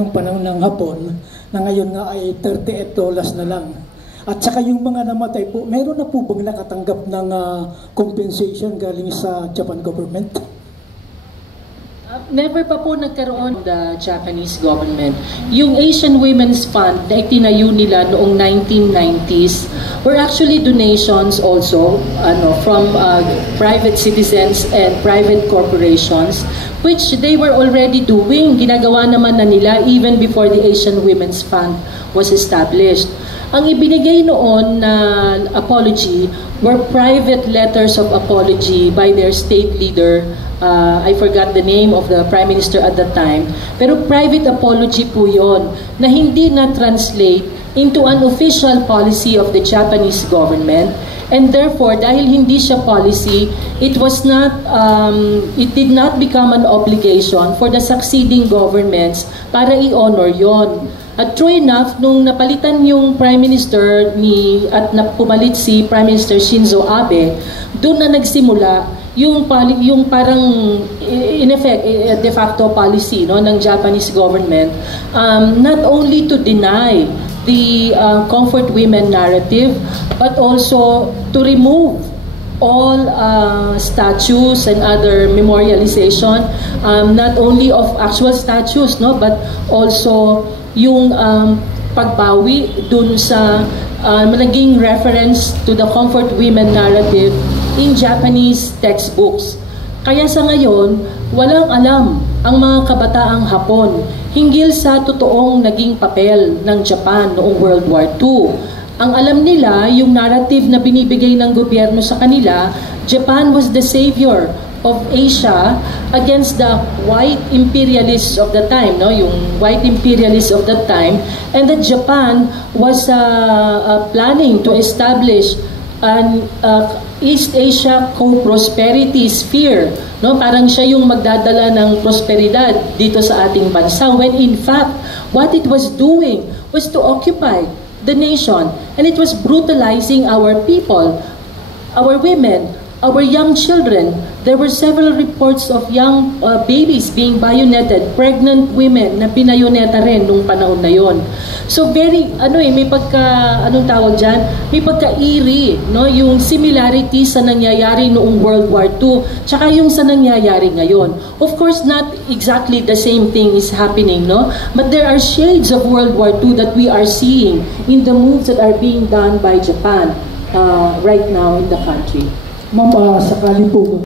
Yung panahon ng Hapon, na ngayon nga ay $38 na lang. At saka yung mga namatay po, meron na po bang nakatanggap ng compensation galing sa Japan government? Never pa po nagkaroon the Japanese government. Yung Asian Women's Fund na itinayo nila noong 1990s were actually donations also from private citizens and private corporations, which they were already doing. Ginagawa naman na nila even before the Asian Women's Fund was established. Ang ibinigay noon na apology were private letters of apology by their state leader. I forgot the name of the Prime Minister at that time. Pero private apology po yon na hindi na-translate into an official policy of the Japanese government. And therefore, dahil hindi siya policy, it did not become an obligation for the succeeding governments para i-honor yon. At true enough, nung napalitan yung Prime Minister at pumalit si Prime Minister Shinzo Abe, doon na nagsimula yung parang in effect de facto policy ng Japanese government, not only to deny the comfort women narrative, but also to remove all statues and other memorialization, not only of actual statues, but also yung pagbawi dun sa naging reference to the comfort women narrative in Japanese textbooks. Kaya sa ngayon, walang alam ang mga kabataang Hapon hinggil sa totoong naging papel ng Japan noong World War II. Ang alam nila, yung narrative na binibigay ng gobyerno sa kanila, Japan was the savior of Asia against the white imperialists of the time, yung white imperialists of that time, and that Japan was planning to establish an East Asia co-prosperity sphere, parang siya yung magdadala ng prosperidad dito sa ating bansa, when in fact what it was doing was to occupy the nation, and it was brutalizing our people, our women, our young children. There were several reports of young babies being bayoneted, pregnant women na binayoneta rin nung panahon na yon. So very, may may pagka-eerie, yung similarity sa nangyayari noong World War II, tsaka yung sa nangyayari ngayon. Of course, not exactly the same thing is happening, but there are shades of World War II that we are seeing in the moves that are being done by Japan right now in the country. Ma'am, sakali po